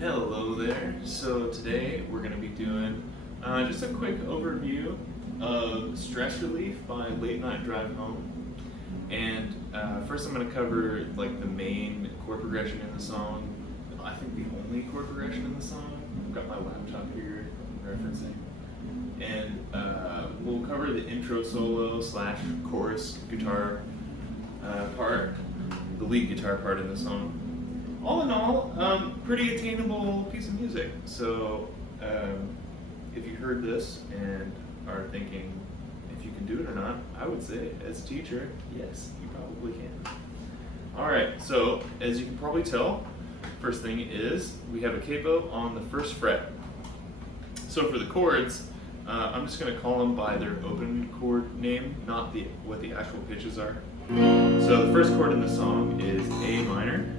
Hello there. So today we're going to be doing just a quick overview of Stress Relief by Late Night Drive Home. And first I'm going to cover like the main chord progression in the song. I think the only chord progression in the song. I've got my laptop here referencing. And we'll cover the intro solo / chorus guitar part, the lead guitar part in the song. All in all, pretty attainable piece of music. So if you heard this and are thinking if you can do it or not, I would say as a teacher, yes, you probably can. All right, so as you can probably tell, first thing is we have a capo on the first fret. So for the chords, I'm just going to call them by their open chord name, not what the actual pitches are. So the first chord in the song is A minor.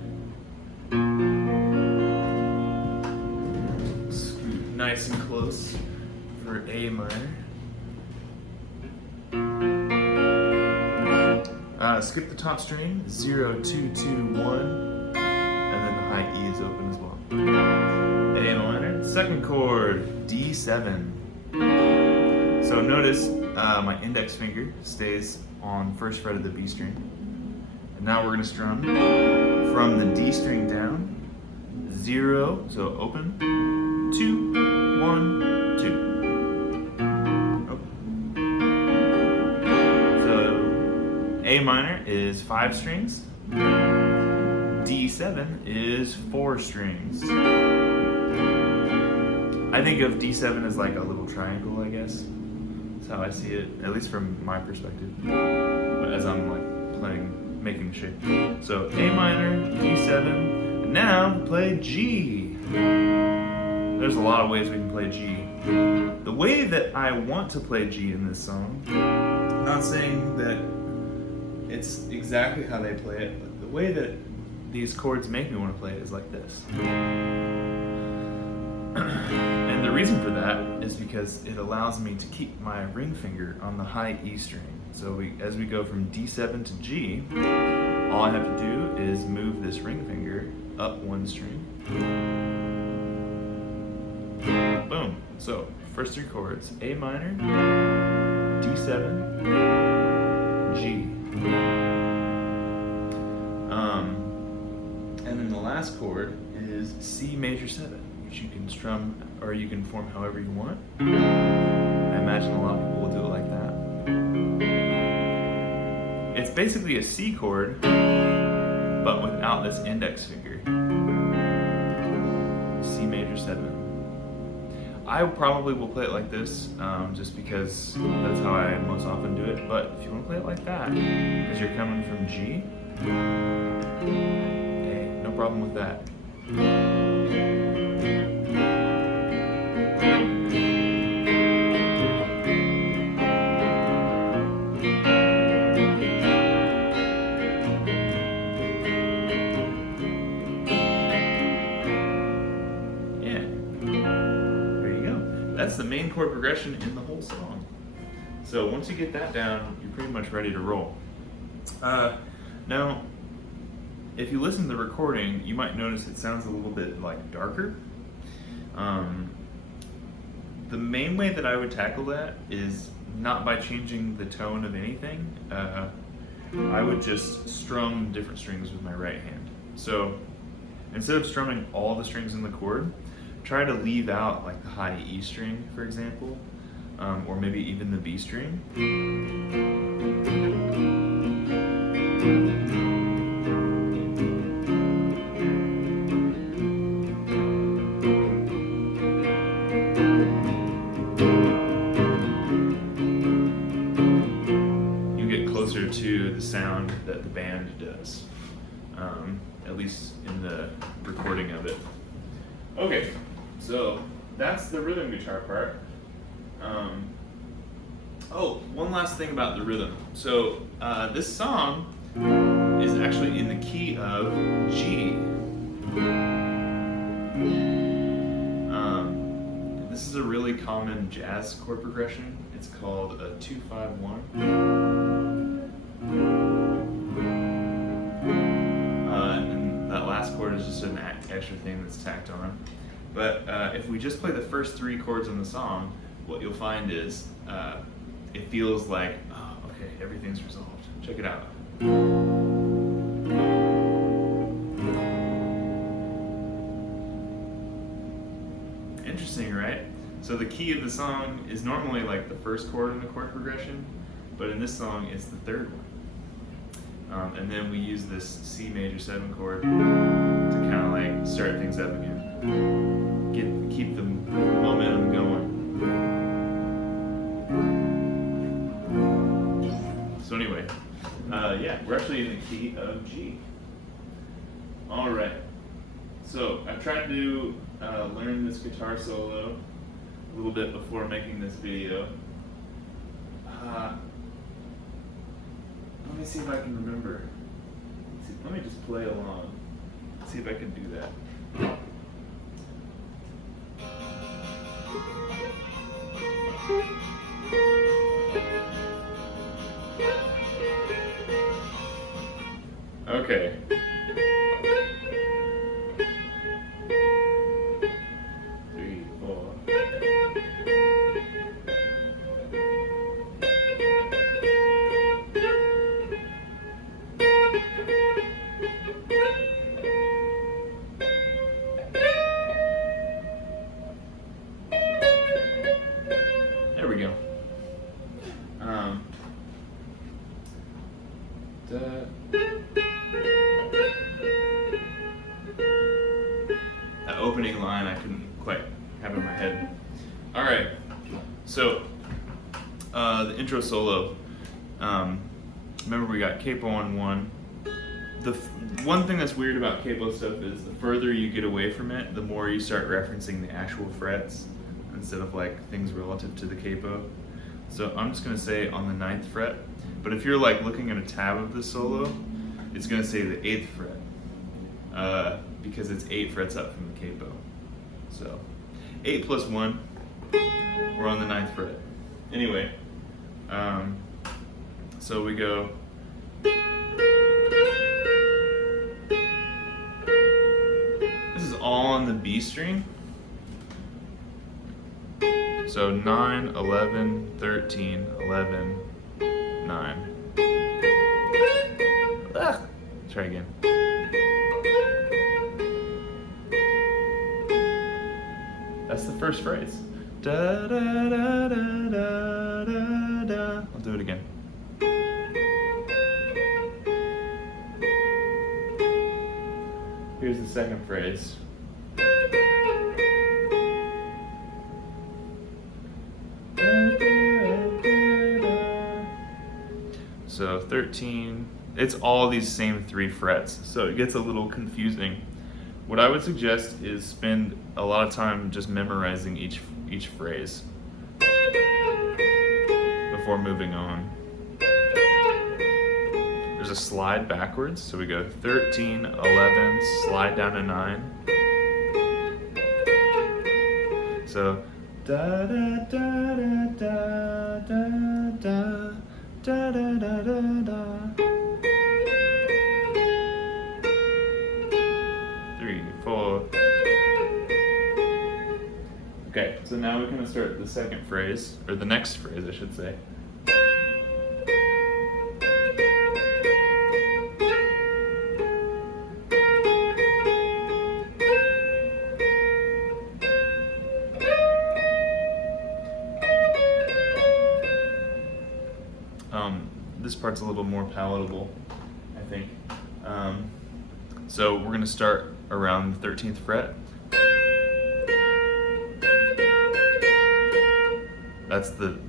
Scoot nice and close for A minor. Skip the top string, 0, 2, 2, 1, and then the high E is open as well. A minor. Second chord, D7. So notice my index finger stays on first fret of the B string. And now we're going to strum from the D string down, 0, so open, 2, 1, 2. Open. So A minor is 5 strings, D7 is 4 strings. I think of D7 as like a little triangle, I guess. That's how I see it, at least from my perspective. But as I'm like playing, making the shape. So A minor, D7, and now play G. There's a lot of ways we can play G. The way that I want to play G in this song, I'm not saying that it's exactly how they play it, but the way that these chords make me want to play it is like this. And the reason for that is because it allows me to keep my ring finger on the high E string. So as we go from D7 to G, all I have to do is move this ring finger up 1 string. Boom. So first 3 chords, A minor, D7, G. And then the last chord is C major 7, which you can strum or you can form however you want. I imagine a lot of people will do it like that. It's basically a C chord, but without this index finger. C major 7. I probably will play it like this, just because that's how I most often do it. But if you want to play it like that, because you're coming from G, hey, no problem with that. That's the main chord progression in the whole song. So once you get that down, you're pretty much ready to roll. Now, if you listen to the recording, you might notice it sounds a little bit like darker. The main way that I would tackle that is not by changing the tone of anything. I would just strum different strings with my right hand. So instead of strumming all the strings in the chord, try to leave out like the high E string, for example, or maybe even the B string. You get closer to the sound that the band does, at least in the recording of it. Okay. So that's the rhythm guitar part. One last thing about the rhythm. So this song is actually in the key of G. This is a really common jazz chord progression. It's called a 2-5-1. And that last chord is just an extra thing that's tacked on. But if we just play the first 3 chords on the song, what you'll find is it feels like, oh, okay, everything's resolved. Check it out. Interesting, right? So the key of the song is normally like the first chord in the chord progression, but in this song it's the 3rd one. And then we use this C major 7 chord to kind of like start things up again. Keep the momentum going. So anyway, yeah, we're actually in the key of G. All right. So I've tried to learn this guitar solo a little bit before making this video. Let me see if I can remember. Let me just play along. See if I can do that. Okay. There we go. That opening line I couldn't quite have in my head. All right, so the intro solo. Remember we got capo on 1. The one thing that's weird about capo stuff is the further you get away from it, the more you start referencing the actual frets instead of like things relative to the capo. So I'm just gonna say on the 9th fret, but if you're like looking at a tab of the solo, it's gonna say the 8th fret because it's 8 frets up from the capo. So 8 plus 1, we're on the 9th fret. Anyway, so we go. This is all on the B string. So 9, 11, 13, 11, 9. Ah, try again. That's the first phrase. Da, da, da, da, da, da, da. I'll do it again. Here's the second phrase. So 13, it's all these same 3 frets, so it gets a little confusing. What I would suggest is spend a lot of time just memorizing each phrase before moving on. There's a slide backwards, so we go 13, 11, slide down to 9. So da da da da da da da da da da da. 3, 4. Okay, so now we're gonna start the second phrase, or the next phrase, I should say. This part's a little more palatable, I think. So we're going to start around the 13th fret. That's the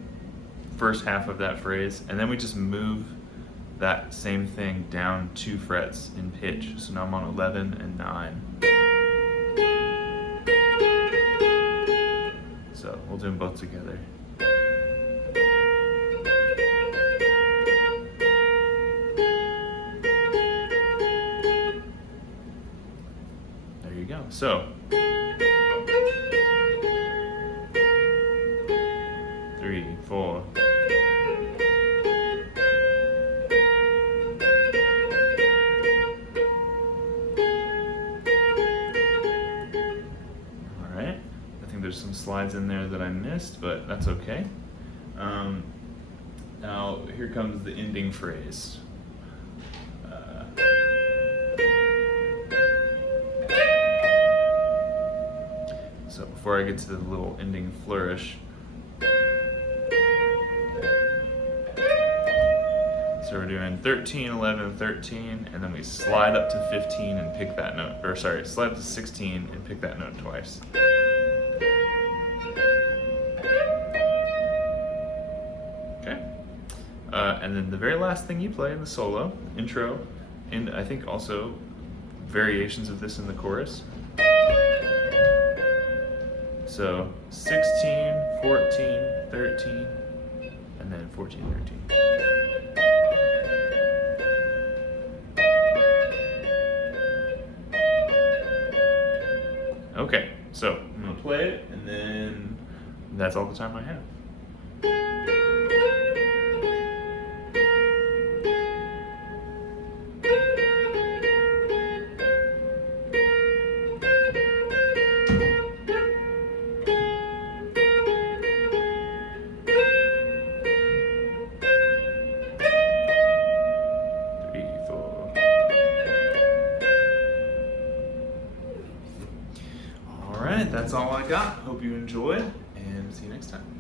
first half of that phrase, and then we just move that same thing down 2 frets in pitch. So now I'm on 11 and 9. So we'll do them both together. There you go. So 3, 4. slides in there that I missed, but that's okay. Now here comes the ending phrase. So before I get to the little ending flourish, so we're doing 13, 11, 13, and then we slide up to 15 and pick that note, or sorry, slide up to 16 and pick that note twice. Okay. And then the very last thing you play in the solo, intro, and I think also variations of this in the chorus. So 16, 14, 13, and then 14, 13. Okay, so I'm gonna play it, and then that's all the time I have. Alright, that's all I got. Hope you enjoyed, and see you next time.